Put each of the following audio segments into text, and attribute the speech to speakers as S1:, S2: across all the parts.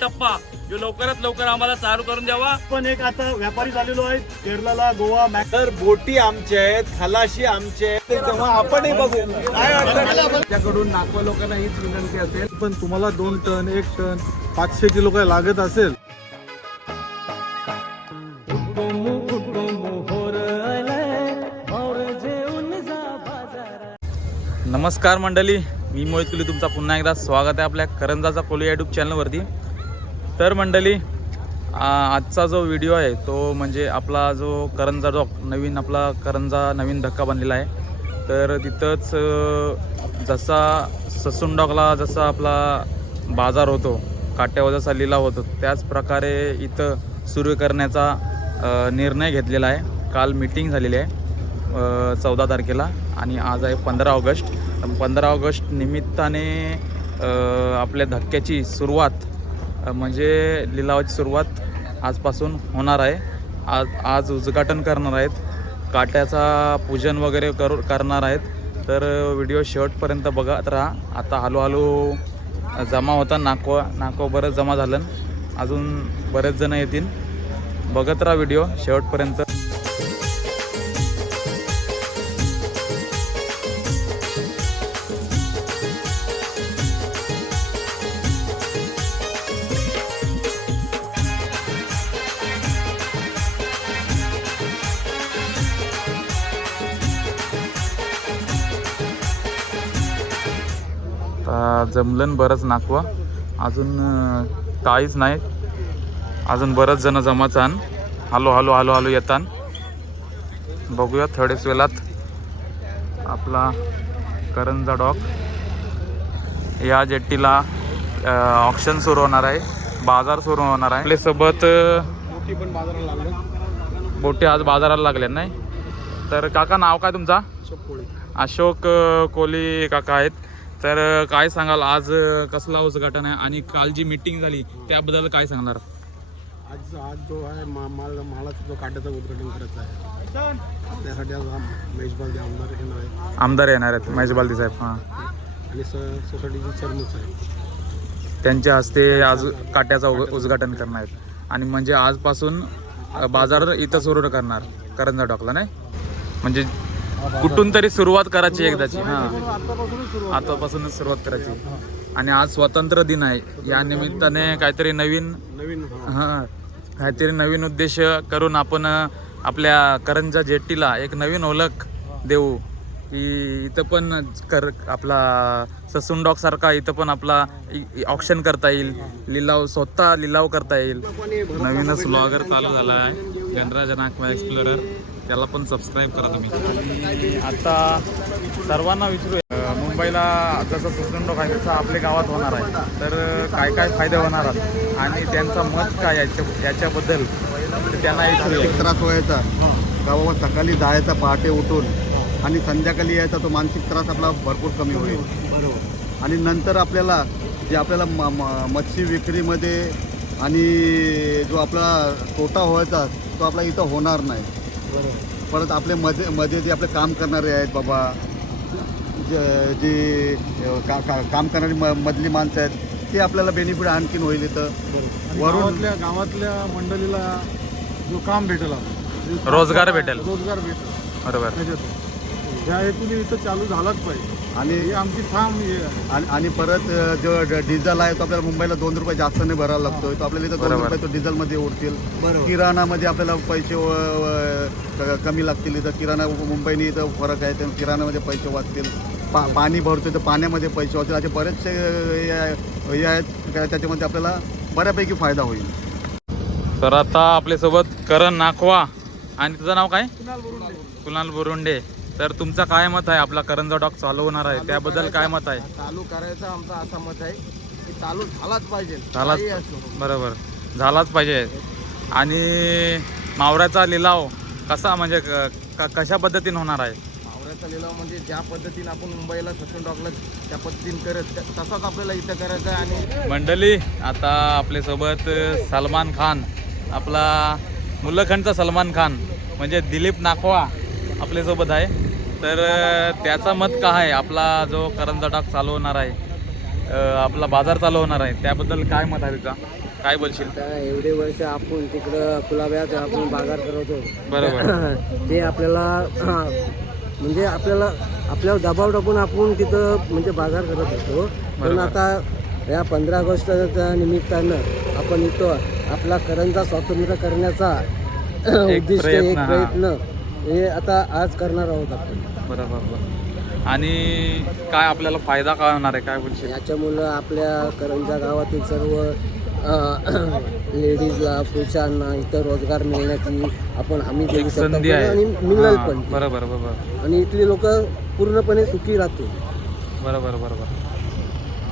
S1: टप्पा जो लवकरात लवकर आम्हाला चालू करून द्यावा.
S2: पण एक आता व्यापारी झालेलो आहे केरळला गोवा मॅक
S3: तर बोटी आमच्या आहेत खलाशी आमचे आहेत तेव्हा आपणही बघू. काय अडचण त्याकडून नागपूर लोकांना हीच विनंती असेल.
S2: पण तुम्हाला दोन टन एक टन पाचशे किलो काय लागत असेल?
S1: नमस्कार मंडळी. मी मोहित कुली तुमचा पुन्हा एकदा स्वागत आहे आपल्या करंजाचा कोली यूट्यूब चॅनलवरती तर मंडळी आजचा जो व्हिडिओ आहे तो म्हणजे आपला जो करंजा डॉक नवीन आपला करंजा नवीन धक्का बनलेला आहे तर तिथंच जसा ससून डॉकला जसा आपला बाजार होतो काट्यावर जसा लिलाव होतो त्याच प्रकारे इथं सुरू करण्याचा निर्णय घेतलेला आहे. काल मीटिंग झालेली आहे चौदा तारखेला आणि आज आहे पंधरा ऑगस्ट. पंधरा ऑगस्ट निमित्ताने आपल्या धक्क्याची सुरुवात म्हणजे लिलावाची सुरुवात आजपासून होणार आहे. आज आज उद्घाटन करणार आहेत. काट्याचा पूजन वगैरे करू करणार आहेत. तर व्हिडिओ शेवटपर्यंत बघत राहा. आता हळूहळू जमा होता नाको नाको बरंच जमा झालं. अजून बरेच जण येतील. बघत राहा व्हिडिओ शेवटपर्यंत. जमलं बरंच नाकवा. अजून काहीच नाही. अजून बरंच जण जमा छान हलो हलो हलो हलो येतान. बघूया थोडेच वेळात आपला करंजा डॉक या जेट्टीला ऑप्शन सुरू होणार आहे. बाजार सुरू होणार आहे. आपल्यासोबत
S2: पण बाजाराला लागलं.
S1: बोटी आज बाजाराला लागल्या नाही. तर काका नाव काय तुमचा? अशोक कोली काका आहेत. तर काय सांगाल? आज कसला उद्घाटन आहे आणि काल जी मीटिंग झाली त्याबद्दल काय सांगणार?
S2: आज आज जो आहे मा माल मालाचा जो काट्याचं उद्घाटन करायचं आहे. त्यासाठी आज हा महेश बालदे आमदार येणार आहे
S1: आमदार येणार आहेत महेश बालदी साहेब हां.
S2: आणि स सोसायटीचे चेअरमन साहेब.
S1: त्यांच्या हस्ते आज काट्याचं उद्घाटन करणार आहेत. आणि म्हणजे आजपासून बाजार इथं सुरू करणार करंजा डॉकला नाही? म्हणजे कुठून तरी सुरुवात करायची एकदाची. हां.
S2: आतापासूनच सुरू
S1: आतापासूनच सुरुवात करायची. आणि आज स्वातंत्र्य दिन आहे. या निमित्ताने काहीतरी नवीन
S2: नवीन हा.
S1: काहीतरी नवीन उद्देश करून आपण आपल्या करंजा जेट्टीला एक नवीन ओळख देऊ. की इथं पण कर आपला ससून डॉग सारखा इथं पण आपला ऑप्शन करता येईल. लिलाव स्वतः लिलाव करता येईल. नवीनच ब्लॉगर चालू झाला आहे. गणराज नागमा एक्सप्लोरर त्याला पण सबस्क्राईब करा तुम्ही. आणि आता सर्वांना विचारू मुंबईला जसं आहे तसं आपल्या गावात होणार आहे. तर काय काय फायदे होणार आहेत? आणि त्यांचं मत काय याच्या याच्याबद्दल? त्यांना विचारूया
S4: मानसिक त्रास व्हायचा. गावावर सकाळी जायचा पहाटे उठून. आणि संध्याकाळी यायचा तो मानसिक त्रास आपला भरपूर कमी होईल. आणि नंतर आपल्याला जे आपल्याला म म- मच्छी विक्रीमध्ये आणि जो आपला तोटा व्हायचा तो आपला इथं होणार नाही. परत आपले मध्ये मध्ये जे आपले काम करणारे आहेत बाबा जे जे का, का, काम करणारी म मधली माणसं आहेत ते आपल्याला बेनिफिट आणखीन होईल इथं. वरून
S2: गावातल्या गावातल्या मंडळीला जो काम भेटेल.
S1: रोजगार भेटेल.
S2: रोजगार भेटेल.
S1: बरोबर.
S2: त्या हेतूने इथं चालू झालाच पाहिजे.
S4: आणि
S2: ही आमची ठाम हे. आहे
S4: आणि आणि परत अ, जो ड- डिझेल आहे तो आपल्याला मुंबईला दोन रुपये जास्त नाही भरावा लागतो तो आपल्याला इथं दोन
S1: बरोबर.
S4: रुपये तो डिझेलमध्ये उरतील किराणामध्ये आपल्याला पैसे व- व- क- कमी लागतील इथं. किराणा मुंबईने इथं फरक आहे तर किराणामध्ये पैसे वाचतील. पा पाणी भरतो तर पाण्यामध्ये पैसे वाचतील. असे बरेचसे अ, हे आहे- हे आहेत का त्याच्यामध्ये आपल्याला बऱ्यापैकी फायदा होईल.
S1: तर आता आपल्यासोबत करण नाखवा. आणि तुझं नाव काय? कुणाल बुरुंडे. तर तुमचं काय मत आहे? आपला करंजा डॉग चालू होणार आहे. त्याबद्दल काय मत आहे?
S3: चालू करायचं आमचं असं मत आहे की चालू झालाच पाहिजे.
S1: झालाच
S3: काही असो.
S1: बरोबर. झालाच पाहिजे. आणि मावऱ्याचा लिलाव कसा म्हणजे क- क- कशा पद्धतीने होणार आहे?
S3: आवऱ्याचा लिलाव म्हणजे ज्या पद्धतीने आपण मुंबईला ससून टाकलं त्या पद्धतीने करत त- तसाच आपल्याला इथं करायचं आहे. आणि
S1: मंडळी आता आपल्यासोबत सलमान खान आपला मुल्लखंडचा सलमान खान म्हणजे दिलीप नाखवा आपल्यासोबत आहे. तर त्याचा मत काय आहे? आपला जो करंजा डॉक चालवणार आहे अं, आपला बाजार चालवणार आहे त्याबद्दल काय मत आहे तुझा काय बोलशील?
S5: एवढे वर्ष आपण तिकडं कुलाब्यात आपण बाजार करत होतो.
S1: बरोबर.
S5: ते आपल्याला म्हणजे आपल्याला आपल्यावर दबाव टाकून आपण तिथं म्हणजे बाजार करत होतो. पण. आता या पंधरा ऑगस्टच्या निमित्तानं आपण इथं आपला करंजा स्वातंत्र्य करण्याचा
S1: एक
S5: उद्दिष्ट एक. प्रयत्न हे आता आज करणार आहोत आपण.
S1: बरोबर बरोबर. आणि काय आपल्याला फायदा काय होणार आहे? काय बोलशील?
S5: याच्यामुळं आपल्या करंजा गावातील सर्व लेडीजला पुरुषांना इथं रोजगार मिळण्याची आपण हमी देऊ
S1: एक
S5: शकतो.
S1: संधी आहे.
S5: आणि मिळेल
S1: हां,
S5: पण
S1: बरोबर बरोबर.
S5: आणि इथली लोक पूर्णपणे सुखी राहतील.
S1: बरोबर बरोबर.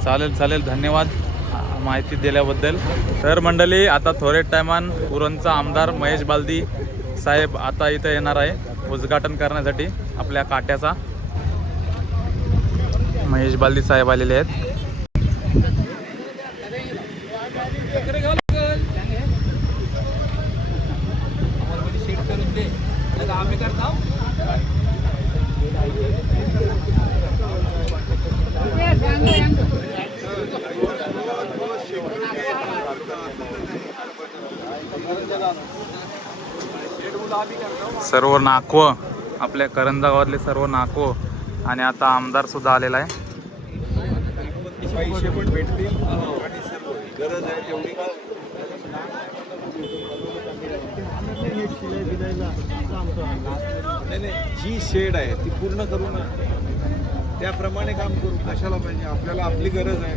S1: चालेल चालेल. धन्यवाद आ, माहिती दिल्याबद्दल. तर मंडळी आता थोड्या टायमान उरणचा आमदार महेश बालदी साहेब आता इथं येणार आहे उद्घाटन करण्यासाठी आपल्या काट्याचा. महेश बालदी साहेब आलेले आहेत. सर्व नाकवं आपल्या करंजा गावातले सर्व नाकवं आणि आता आमदार सुद्धा आलेला आहे.
S3: पैसे पण भेटतील आणि सर्व गरज आहे तेवढी नाही नाही जी शेड आहे ती पूर्ण करू ना त्याप्रमाणे काम करू. कशाला पाहिजे? आपल्याला आपली गरज आहे.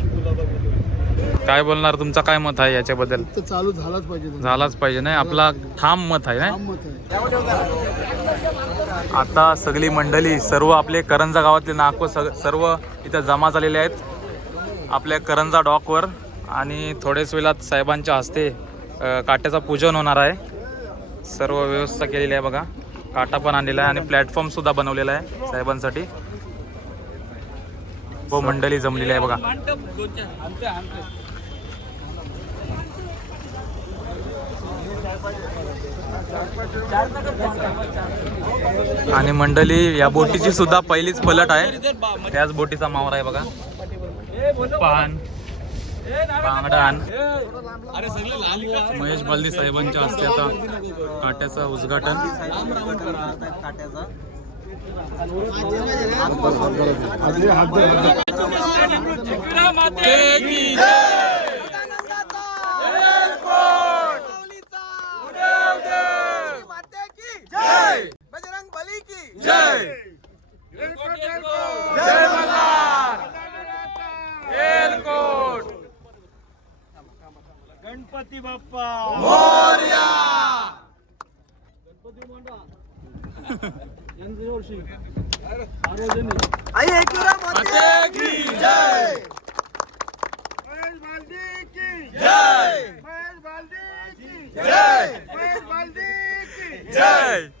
S1: काय बोलणार? तुमचं काय मत आहे याच्याबद्दल?
S2: तर चालू झालाच पाहिजे.
S1: झालाच पाहिजे नाही? आपला ठाम मत आहे नाही?
S2: ठाम मत आहे.
S1: आता सगळी मंडळी सर्व आपले करंजा गावातले नाको सग सर्व इथं जमा झालेले आहेत. आपल्या करंजा डॉकवर आणि थोड्याच वेळात साहेबांच्या हस्ते अ, काट्याचं पूजन होणार आहे. सर्व व्यवस्था केलेली आहे बघा. काटा पण आणलेला आहे आणि प्लॅटफॉर्म सुद्धा बनवलेला आहे साहेबांसाठी. व मंडळी जमलेली आहे बघा. आणि मंडळी या बोटीची सुद्धा पहिलीच पलट आहे. त्याच बोटीचा मावर आहे बघा. पान बांगडान महेश बालदी साहेबांच्या हस्ते आता काट्याचं उद्घाटन.
S3: गणपती बाप्पा।
S1: जय जय
S3: भारत माता की जय। बालदी साहेब
S5: आगे बढ़ो
S3: बालदी साहेब
S5: आगे बढ़ो
S3: बालदी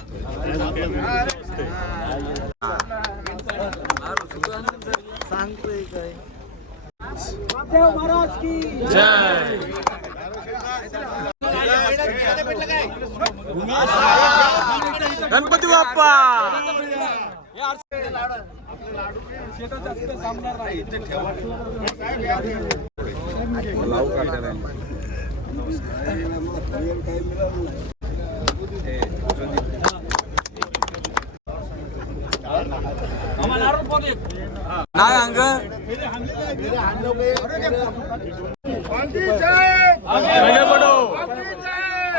S5: सांगतोय काय
S1: जय गणपती बाप्पा नाही अंग आगे बढ़ो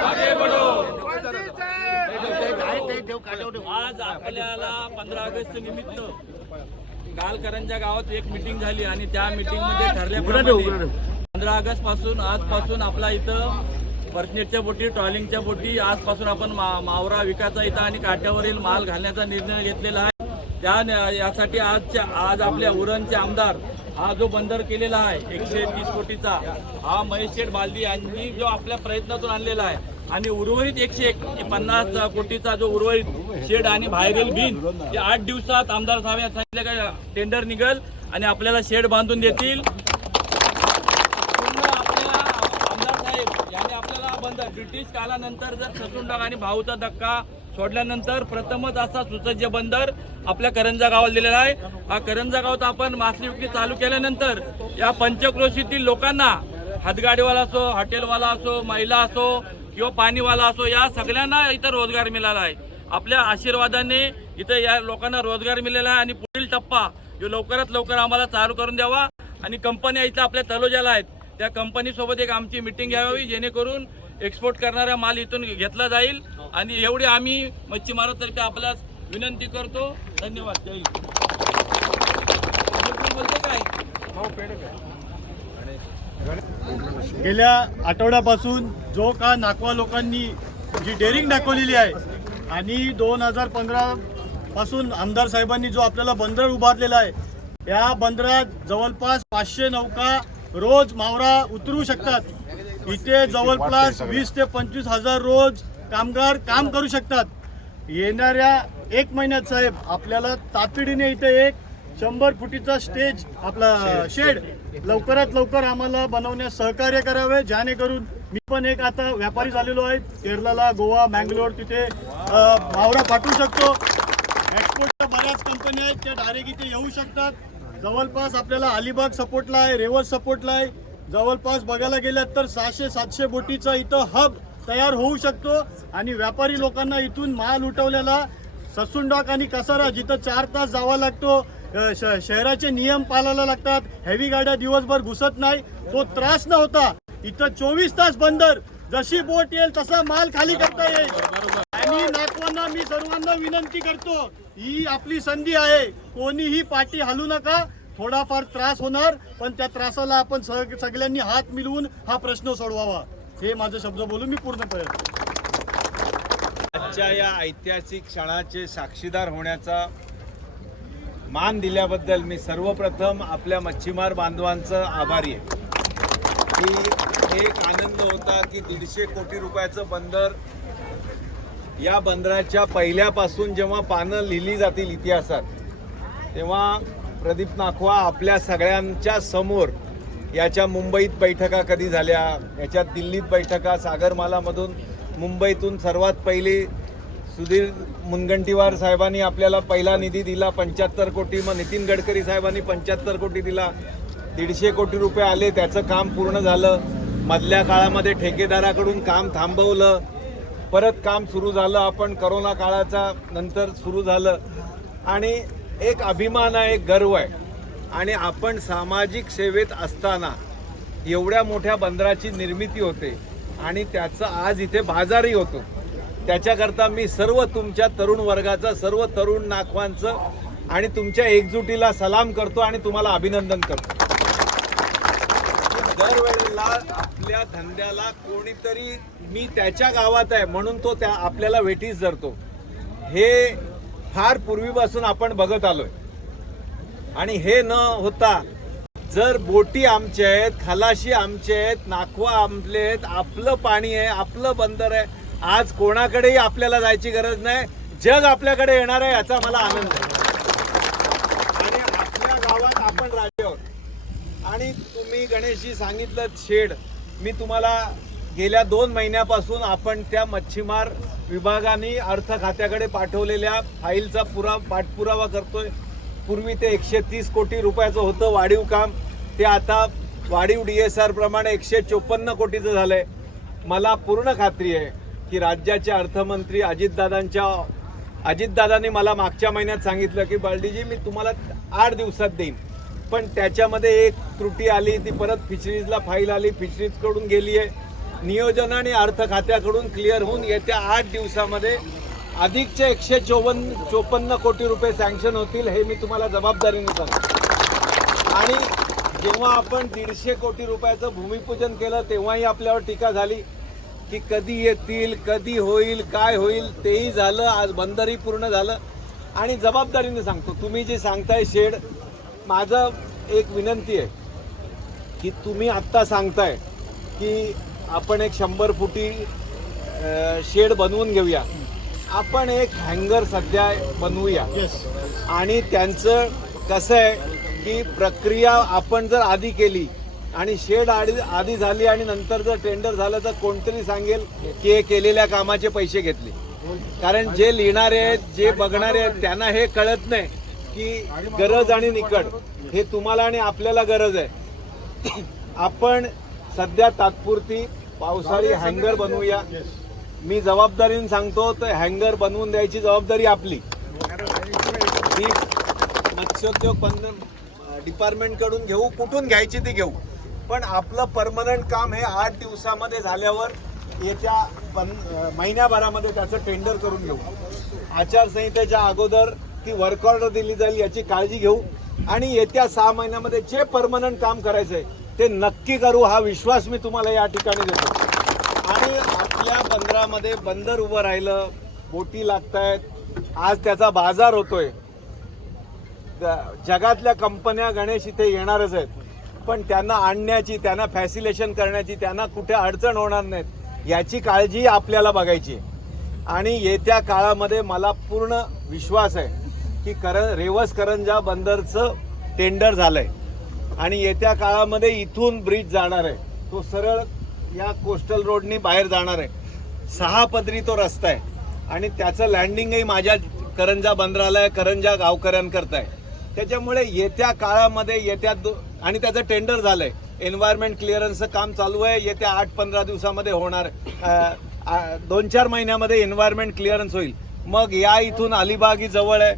S1: आगे बढ़ो
S6: आज आपल्याला पंधरा ऑगस्ट निमित्त काल करंजा गावात एक मिटिंग झाली आणि त्या मिटिंगमध्ये ठरल्याप्रमाणे पंधरा ऑगस्टपासून आजपासून आपला इथं पर्सनेटच्या बोटी ट्रॉलिंगच्या बोटी आजपासून आपण मा मावरा विकाचा इथं आणि काठ्यावरील माल घालण्याचा निर्णय घेतलेला आहे. त्या यासाठी आजच्या आज आपल्या उरणचे आमदार हा जो बंदर केलेला आहे एकशे तीस कोटीचा हा महेश शेठ बालदी यांनी जो आपल्या प्रयत्नातून आणलेला आहे आणि उर्वरित एकशे एक पन्नास कोटीचा जो उर्वरित शेड आणि बाहेरील बिन ते आठ दिवसात आमदार साहेब यांनी सांगितलं का टेंडर निघल आणि आपल्याला शेड बांधून देतील. पूर्ण आमदार साहेब यांनी आपल्याला बंद ब्रिटिश कालानंतर जर सचुंडाग आणि भाऊचा धक्का सोडल्यानंतर प्रथमच असा सुसज्ज बंदर आपल्या करंजा गावाला दिलेला आहे. हा करंजा गावात आपण मासळी विक्री चालू केल्यानंतर या पंचक्रोशीतील लोकांना हातगाडीवाला असो हॉटेलवाला असो महिला असो किंवा पाणीवाला असो या सगळ्यांना इथं रोजगार मिळाला आहे. आपल्या आशीर्वादाने इथं या लोकांना रोजगार मिळाला आहे आणि पुढील टप्पा जो लवकरात लवकर आम्हाला चालू करून द्यावा आणि कंपन्या इथं आपल्या तलोजाला आहेत. त्या कंपनीसोबत एक आमची मिटिंग घ्यावी जेणेकरून एक्सपोर्ट करणारा माल इथून घेतला जाईल आणि एवढी आम्ही मच्छीमारातर्फे आपल्यास विनंती करतो. धन्यवाद. जय बोलतो काय?
S3: गेल्या आठवड्यापासून जो का नाकवा लोकांनी जी डेअरिंग दाखवलेली आहे आणि दोन हजार पंधरा पासून आमदार साहेबांनी जो आपल्याला बंदर उभारलेला आहे या बंदरात जवळपास पाचशे नौका रोज मावरा उतरू शकतात. इथे जवळपास वीस ते पंचवीस हजार रोज कामगार काम करू शकतात. येणाऱ्या एक महिन्यात साहेब आपल्याला तातडीने इथे एक शंभर फुटीचा स्टेज आपला शेड लवकरात लवकर आम्हाला बनवण्यास सहकार्य करावे जेणेकरून मी पण एक आता व्यापारी झालेलो आहे. केरळला गोवा मँगलोर तिथे भावरा मावरा पाठवू शकतो. एक्सपोर्टच्या बऱ्याच कंपन्या आहेत त्या डायरेक्ट इथे येऊ शकतात. जवळपास आपल्याला अलिबाग सपोर्टला आहे रेवस सपोर्टला आहे. जवळपास बघायला गेल्यात तर सहाशे सातशे बोटीचा इथं हब तयार होऊ शकतो. आणि व्यापारी लोकांना इथून माल उठवलेला ससुंडाक आणि कसारा जिथं चार तास जावा लागतो श- शहराचे नियम पाळायला लागतात. हेवी गाड्या दिवसभर घुसत नाही. तो त्रास न होता इथं चोवीस तास बंदर. जशी बोट येईल तसा माल खाली करता येईल. आणि नागपूरना मी सर्वांना विनंती करतो ही आपली संधी आहे. कोणीही पाठी हलू नका. थोडाफार त्रास होणार पण त्या त्रासाला आपण सग- सगळ्यांनी हात मिळवून हा प्रश्न सोडवावा. हे माझे शब्द बोलून मी पूर्ण करेन.
S7: आजच्या या ऐतिहासिक क्षणाचे साक्षीदार होण्याचा मान दिल्याबद्दल मी सर्वप्रथम आपल्या मच्छीमार बांधवांचं आभारी आहे. की एक आनंद होता की दीडशे कोटी रुपयाचं बंदर या बंदराच्या पहिल्यापासून जेव्हा पानं लिहिली जातील इतिहासात तेव्हा प्रदीप नाखवा आपल्या सगळ्यांच्या समोर याच्या मुंबईत बैठका कधी झाल्या याच्यात दिल्लीत बैठका सागरमालामधून मुंबईतून सर्वात पहिली सुधीर मुनगंटीवार साहेबांनी आपल्याला पहिला निधी दिला पंच्याहत्तर कोटी. मग नितीन गडकरी साहेबांनी पंच्याहत्तर कोटी दिला. दीडशे कोटी रुपये आले त्याचं काम पूर्ण झालं. मधल्या काळामध्ये ठेकेदाराकडून काम थांबवलं. परत काम सुरू झालं आपण करोना काळाचा नंतर सुरू झालं. आणि एक अभिमान आहे एक गर्व आहे. आणि आपण सामाजिक सेवेत असताना एवढ्या मोठ्या बंदराची निर्मिती होते. आणि त्याचं आज इथे बाजारही होतो. त्याच्याकरता मी सर्व तुमच्या तरुण वर्गाचं सर्व तरुण नाखवांचं आणि तुमच्या एकजुटीला सलाम करतो आणि तुम्हाला अभिनंदन करतो. दरवेळेला आपल्या धंद्याला कोणीतरी मी त्याच्या गावात आहे म्हणून तो त्या आपल्याला वेठीस धरतो. हे फार पूर्वीपासून आपण बघत आलोय. आणि हे न होता जर बोटी आमच्या आहेत खलाशी आमचे आहेत नाखवा आमले आहेत आपलं पाणी आहे आपलं बंदर आहे आज कोणाकडेही आपल्याला जायची गरज नाही. जग आपल्याकडे येणार आहे याचा मला आनंद आहे. आणि आपल्या गावात आपण राजे आहोत. आणि तुम्ही गणेशजी सांगितलं शेड मी तुम्हाला गेल्या दोन महिन्यापासून आपण त्या मच्छीमार विभागाने अर्थ खात्याकडे पाठवलेल्या फाईलचा पुरा पाठपुरावा करतोय. पूर्वी ते एकशे तीस कोटी रुपयाचं होतं वाढीव काम. ते आता वाढीव डी एस आर प्रमाणे एकशे चोपन्न कोटीचं झालंय. मला पूर्ण खात्री आहे. की राज्याचे अर्थमंत्री अजितदादांच्या अजितदादांनी मला मागच्या महिन्यात सांगितलं की बर्डीजी मी तुम्हाला आठ दिवसात देईन. पण त्याच्यामध्ये एक त्रुटी आली ती परत फिशरीजला फाईल आली फिशरीजकडून गेली आहे नियोजन आणि अर्थ खात्याकडून क्लिअर होऊन येत्या आठ दिवसामध्ये अधिकचे एकशे चोवन्न चोपन्न कोटी रुपये सँक्शन होतील हे मी तुम्हाला जबाबदारीने सांगतो. आणि जेव्हा आपण दीडशे कोटी रुपयाचं भूमिपूजन केलं तेव्हाही आपल्यावर टीका झाली. की कधी येतील कधी होईल काय होईल तेही झालं आज बंदरही पूर्ण झालं. आणि जबाबदारीने सांगतो तुम्ही जे सांगताय शेड माझं एक विनंती आहे की तुम्ही आत्ता सांगताय की आपण एक शंभर फुटी शेड बनवून घेऊया. आपण एक हँगर सध्या बनवूया. आणि त्यांचं कसं आहे की प्रक्रिया आपण जर आधी केली आणि शेड आधी आधी झाली आणि नंतर जर टेंडर झालं तर कोणतरी सांगेल की हे केलेल्या कामाचे पैसे घेतले. कारण जे लिहिणारे आहेत जे बघणारे आहेत त्यांना हे कळत नाही की गरज आणि निकड हे तुम्हाला आणि आपल्याला गरज आहे. आपण सध्या तात्पुरती पावसाळी हँगर बनवूया. मी जबाबदारीने सांगतो तर हँगर बनवून द्यायची जबाबदारी आपली. मत्स्योद्योग बंद डिपार्टमेंटकडून घेऊ कुठून घ्यायची ती घेऊ. पण आपलं परमनंट काम हे आठ दिवसामध्ये झाल्यावर येत्या पन महिन्याभरामध्ये त्याचं टेंडर करून घेऊ. आचारसंहितेच्या अगोदर ती वर्क ऑर्डर दिली जाईल याची काळजी घेऊ. आणि येत्या सहा महिन्यामध्ये जे परमनंट काम करायचं आहे ते नक्की करू हा विश्वास मी तुम्हाला या ठिकाणी देतो. आणि आपल्या बंदरामध्ये बंदर उभं राहिलं बोटी लागत आहेत आज त्याचा बाजार होतोय. जगातल्या कंपन्या गणेश इथे येणारच आहेत. पण त्यांना आणण्याची त्यांना फॅसिलेशन करण्याची त्यांना कुठे अडचण होणार नाहीत याची काळजी आपल्याला बघायची आणि येत्या काळामध्ये मला पूर्ण विश्वास आहे की कर रेवस करंजा बंदरचं टेंडर झालं आहे आणि येत्या काळामध्ये इथून ब्रिज जाणार आहे. तो सरळ या कोस्टल रोडनी बाहेर जाणार आहे. सहा पदरी तो रस्ता आहे. आणि त्याचं लँडिंगही माझ्या करंजा बंदराला आहे करंजा गावकऱ्यांकरता आहे. त्याच्यामुळे येत्या काळामध्ये येत्या दो आणि त्याचं टेंडर झालंय. एन्व्हायरमेंट क्लिअरन्सचं काम चालू आहे. येत्या आठ पंधरा दिवसामध्ये होणार. दोन चार महिन्यामध्ये एन्व्हायरमेंट क्लिअरन्स होईल. मग या इथून अलिबाग ही जवळ आहे.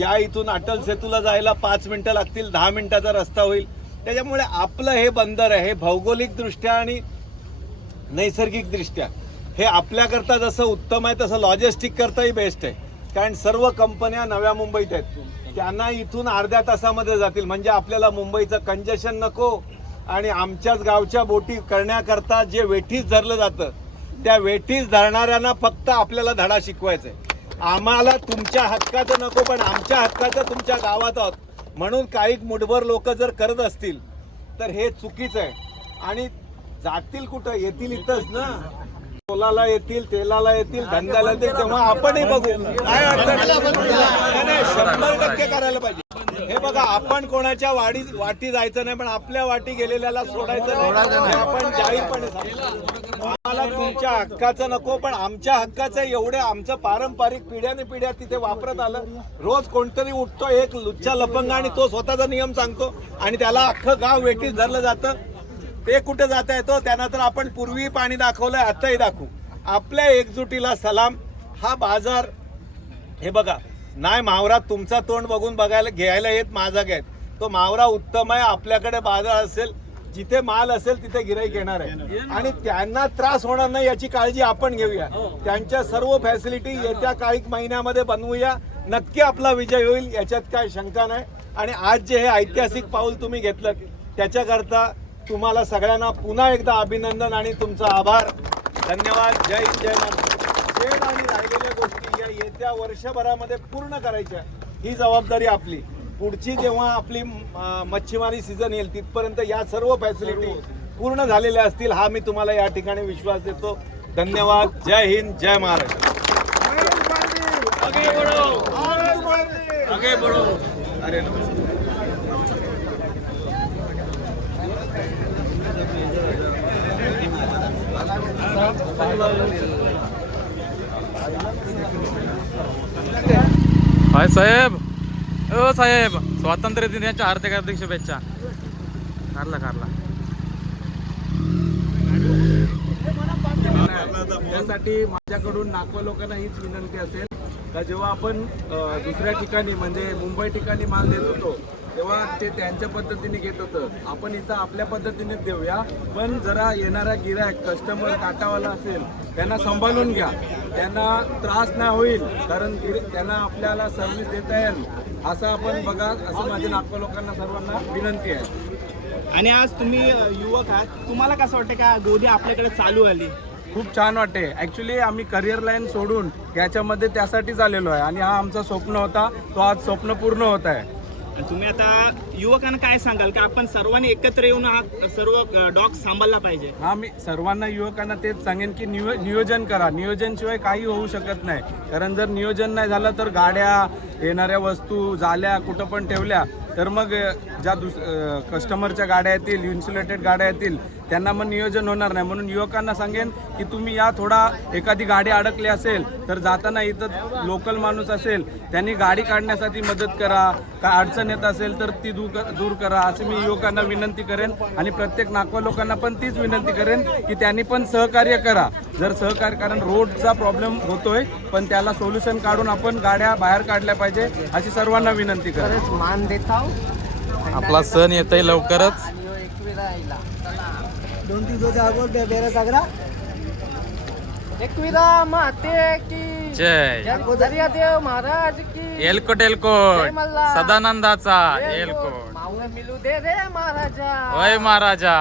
S7: या इथून अटल सेतूला जायला पाच मिनटं लागतील. दहा मिनिटाचा रस्ता होईल. त्याच्यामुळे आपलं हे बंदर आहे. हे भौगोलिकदृष्ट्या आणि नैसर्गिकदृष्ट्या. हे आपल्याकरता जसं उत्तम आहे तसं लॉजिस्टिक करताही बेस्ट आहे. कारण सर्व कंपन्या नव्या मुंबईत आहेत. त्यांना इथून अर्ध्या तासामध्ये जातील. म्हणजे आपल्याला मुंबईचं कंजेशन नको आणि आमच्याच गावच्या बोटी करण्याकरता जे वेठीस धरलं जातं त्या वेठीस धरणाऱ्यांना फक्त आपल्याला धडा शिकवायचा आहे. आम्हाला तुमच्या हक्काचं नको पण आमच्या हक्काचं तुमच्या गावात आहोत. म्हणून काही मुठभर लोक जर करत असतील तर हे चुकीचं आहे. आणि जातील कुठं? येतील इथंच ना? सोलाला येतील तेलाला येतील धंद्याला येतील तेव्हा आपणही बघू. काय नाही, शंभर टक्के करायला पाहिजे. हे बघा आपण कोणाच्या वाडी वाटी जायचं नाही पण आपल्या वाटी गेलेल्याला सोडायचं नाही. आपण सांगतो. आम्हाला तुमच्या हक्काचं नको पण आमच्या हक्काचं एवढे आमचं पारंपरिक पिढ्याने पिढ्या तिथे वापरत आलं. रोज कोणतरी उठतो एक लुच्चा लपंग आणि तो स्वतःचा नियम सांगतो आणि त्याला अख्खं गाव वेटीस धरलं जातं. ते कुठं जाता येतो त्यांना तर आपण पूर्वी पाणी दाखवलंय आताही दाखवू. आपल्या एकजुटीला सलाम. हा बाजार हे बघा नाही मावरा तुमचा तोंड बघून बघायला घ्यायला येत माझा घेत तो मावरा उत्तम आहे आपल्याकडे बाजार असेल जिथे माल असेल तिथे गिराईक येणार आहे. आणि त्यांना त्रास होणार नाही याची काळजी आपण घेऊया. त्यांच्या सर्व फॅसिलिटी येत्या काही महिन्यामध्ये बनवूया. नक्की आपला विजय होईल याच्यात काय शंका नाही. आणि आज जे हे ऐतिहासिक पाऊल तुम्ही घेतलं त्याच्याकरता तुम्हाला सगळ्यांना पुन्हा एकदा अभिनंदन आणि तुमचा आभार. धन्यवाद. जय हिंद जय महाराष्ट्र. शेड आणि राहिलेल्या गोष्टी या येत्या वर्षभरामध्ये पूर्ण करायच्या. ही जबाबदारी आपली. पुढची जेव्हा आपली मच्छीमारी सीझन येईल तिथपर्यंत या सर्व फॅसिलिटी पूर्ण झालेल्या असतील हा मी तुम्हाला या ठिकाणी विश्वास देतो. धन्यवाद. जय हिंद जय महाराष्ट्र.
S6: आगे बढ़ो। आगे बढ़ो।
S7: अरे
S1: हाय साहेब. ओ साहेब स्वातंत्र्य दिनाच्या हार्दिक हार्दिक शुभेच्छा. कारला कारला
S2: त्यासाठी माझ्याकडून नागपूर लोकांना हीच विनंती असेल
S8: का जेव्हा आपण दुसऱ्या ठिकाणी म्हणजे मुंबई ठिकाणी माल देत होतो तेव्हा ते त्यांच्या पद्धतीने घेत होतं. आपण इथं आपल्या पद्धतीने देऊया. पण जरा येणारा गिरायक कस्टमर काटावाला असेल त्यांना सांभाळून घ्या. त्यांना त्रास नाही होईल कारण त्यांना आपल्याला सर्व्हिस देता येईल. असं आपण बघा असं माझ्या नागपूर लोकांना सर्वांना विनंती आहे.
S9: आणि आज तुम्ही युवक आहात. तुम्हाला कसं वाटतं का? गोदी आपल्याकडे चालू आली?
S8: खूप छान वाटते. ॲक्च्युली आम्ही करिअर लाईन सोडून याच्यामध्ये त्यासाठीच आलेलो आहे. आणि हा आमचा स्वप्न होता. तो आज स्वप्न पूर्ण होत आहे.
S9: तुम्ही आता युवकांना काय सांगाल? की आपण सर्वांनी एकत्र येऊन हा सर्व डॉग सांभाळला पाहिजे.
S8: हा मी सर्वांना युवकांना तेच सांगेन की नियो नियोजन करा. नियोजनशिवाय काही होऊ शकत नाही. कारण जर नियोजन नाही झालं तर गाड्या येणाऱ्या वस्तू झाल्या कुठं पण ठेवल्या तर मग ज्या दुस कस्टमरच्या गाड्या येतील इन्सुलेटेड गाड्या येतील त्यांना मग नियोजन होणार नाही. म्हणून युवकांना सांगेन की तुम्ही या थोडा एखादी गाडी अडकली असेल तर जाताना इथं लोकल माणूस असेल त्यांनी गाडी काढण्यासाठी मदत करा. काय अडचण येत असेल तर ती दूर दूर करा. असं मी युवकांना विनंती करेन आणि प्रत्येक नागवा लोकांना पण तीच विनंती करेन की त्यांनी पण सहकार्य करा. जर सहकार्य कारण रोडचा प्रॉब्लेम होतोय पण त्याला सोल्युशन काढून आपण गाड्या बाहेर काढल्या पाहिजे अशी सर्वांना विनंती करेन.
S5: मान देता.
S1: आपला सण येतोय लवकरच.
S5: दोन तीन दिवस अगोदर बेरा सागरा. एकविरा माते की
S1: जय.
S5: गोदरिया देव महाराज की
S1: एलकोट एलकोट. सदानंदाचा एलकोट
S5: मिलू दे रे महाराजा.
S1: होय महाराजा.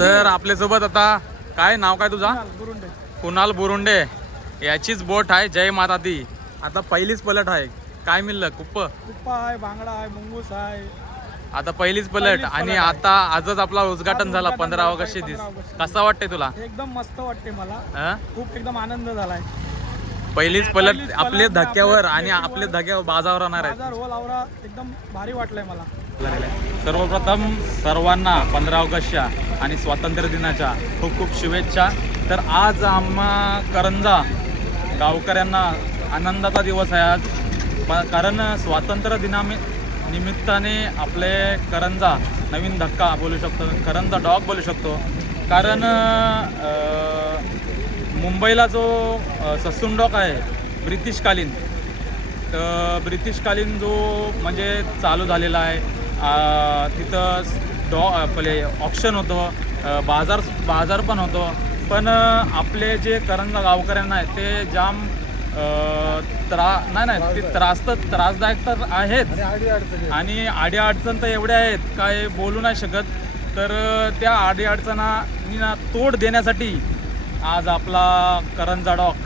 S1: तर आपल्यासोबत आता काय नाव काय तुझा? कुणाल बुरुंडे. याचीच बोट आहे जय माता दी. आता पहिलीच पलट आहे. काय मिळलं? कुप्प?
S2: कुप्पा आहे बांगडा आहे मुंगूस आहे.
S1: आता पहिलीच पलट आणि आता आजच आपला उद्घाटन झाला पंधरा ऑगस्ट दिस कसा वाटते तुला?
S2: एकदम मस्त वाटते मला.
S1: हं?
S2: खूप एकदम आनंद झालाय.
S1: पहिलीच पलट आपले धक्क्यावर आणि आपले धक्क्यावर बाजावर राहणार आहेत.
S2: होल आवरा एकदम भारी वाटलंय मला.
S1: सर्वप्रथम सर्वांना पंधरा ऑगस्टच्या आणि स्वातंत्र्य दिनाच्या खूप खूप शुभेच्छा. तर आज आम्हा करंजा गावकऱ्यांना आनंदाचा दिवस आहे आज. कारण स्वातंत्र्य दिनामि निमित्ताने आपले करंजा नवीन धक्का बोलू शकतो. करंजा डॉग बोलू शकतो. कारण मुंबईला जो ससून डॉग आहे ब्रिटिशकालीन तर ब्रिटिशकालीन जो म्हणजे चालू झालेला आहे तिथं डॉ आपले ऑप्शन होतं बाजार बाजार पण होतो. पण आपले जे करंजा गावकऱ्यांना आहे ते जाम त्रा नाही नाही ते त्रास तर त्रासदायक तर आहेच आणि आडी अडचण तर एवढ्या आहेत काय बोलू नाही शकत. तर त्या आडी अडचणांना तोड देण्यासाठी आज आपला करंजा डॉक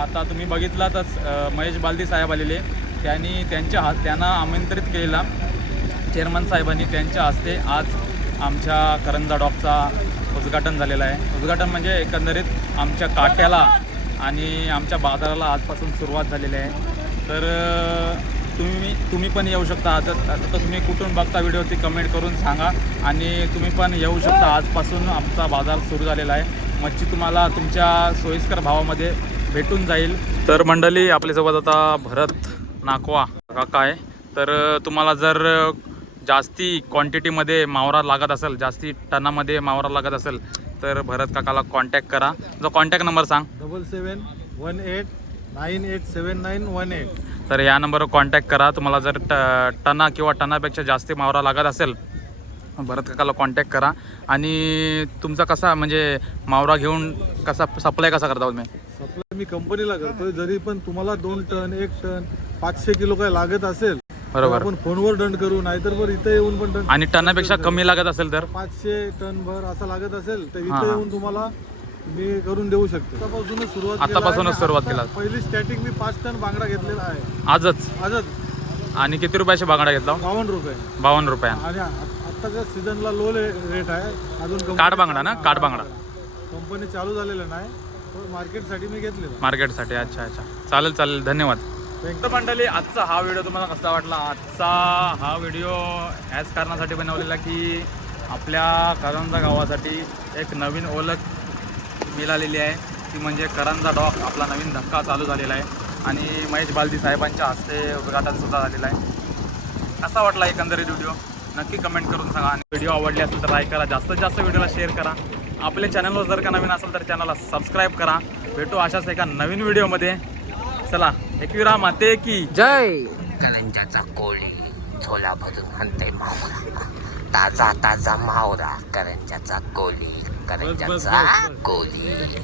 S1: आता तुम्ही बघितलातच महेश बालदी साहेब आलेले. त्यांनी त्यांच्या हा त्यांना आमंत्रित केलेला. चेअरमन साहेबांनी त्यांच्या हस्ते आज आमच्या करंजा डॉकचा उद्घाटन झालेलं आहे. उद्घाटन म्हणजे एकंदरीत आमच्या काट्याला आणि आमच्या बाजाराला आजपासून सुरुवात झालेली आहे. तर तुम्ही तुम्ही पण येऊ शकता. आज आता तर तुम्ही कुठून बघता व्हिडिओवरती कमेंट करून सांगा. आणि तुम्ही पण येऊ शकता. आजपासून आमचा बाजार सुरू झालेला आहे. मच्छी तुम्हाला तुमच्या सोयीस्कर भावामध्ये भेटून जाईल. तर मंडळी आपल्यासोबत आता भरत नाकवा काका आहे. तर तुम्हाला जर जास्ती क्वांटिटीमध्ये मावरा लागत असेल जास्ती टनामध्ये मावरा लागत असेल तर भरत काकाला कॉन्टॅक्ट करा. जो कॉन्टॅक्ट नंबर सांग.
S2: Double seven one eight nine eight seven nine one eight.
S1: तर या नंबरवर कॉन्टॅक्ट करा. तुम्हाला जर ट टना किंवा टनापेक्षा जास्ती मावरा लागत असेल भरत काकाला कॉन्टॅक्ट करा. आणि तुमचा कसा म्हणजे मावरा घेऊन कसा सप्लाय कसा करता तुम्ही?
S2: सप्लाय मी कंपनीला करतोय. जरी पण तुम्हाला दोन टन एक टन पाचशे किलो काय लागत असेल
S1: बरोबर.
S2: आपण फोनवर डन करू नाहीतर बरं इथे येऊन पण डन
S1: आणि टनापेक्षा कमी लागत असेल तर?
S2: पाचशे टन भर असं लागत असेल तर
S1: हा,
S2: इथे
S1: हा.
S2: येऊन तुम्हाला मी करून देऊ शकतो. आतापासूनच सुरुवात केलं आहे.
S1: आतापासूनच सुरुवात केला.
S2: पहिली स्टॅटिंग मी पाच टन बांगडा घेतलेला आहे.
S1: आजच?
S2: आजच.
S1: आणि किती रुपयाचे बांगडा घेतला?
S2: बावन्न रुपये.
S1: बावन्न रुपया.
S2: आणि आ- आत्ताच्या सीझनला लो रेट आहे. अजून company
S1: काठ बांगडा ना?
S2: चालू-
S1: काठ बांगडा.
S2: कंपनी चालू झालेलं नाही. मार्केटसाठी मी घेतलेला
S1: मार्केटसाठी अच्छा अच्छा. चालेल चालेल. धन्यवाद. तर मंडळी आजचा हा व्हिडिओ तुम्हाला कसा वाटला? आजचा हा व्हिडिओ ह्याच कारणासाठी बनवलेला की आपल्या करंजा गावासाठी एक नवीन ओळख मिळालेली आहे. ती म्हणजे करंजा डॉक आपला नवीन धक्का चालू झालेला आहे. आणि महेश बालदी साहेबांच्या हस्ते उद्घाटन सुद्धा झालेलं आहे. कसा वाटला एकंदरीत व्हिडिओ? नक्की कमेंट करून सांगा. आणि व्हिडिओ आवडले असेल तर लाईक करा. जास्तीत जास्त व्हिडिओला शेअर करा. आपल्या चॅनलवर जर का नवीन असेल तर चॅनलला सबस्क्राईब करा. भेटू अशाच एका नवीन व्हिडिओमध्ये चला एकविरा माते की.
S5: जय.
S10: करंजाचा कोळी झोला भरून हनते मावरा. ताजा ताजा मावरा करंजाचा कोळी करंजाचा कोळी.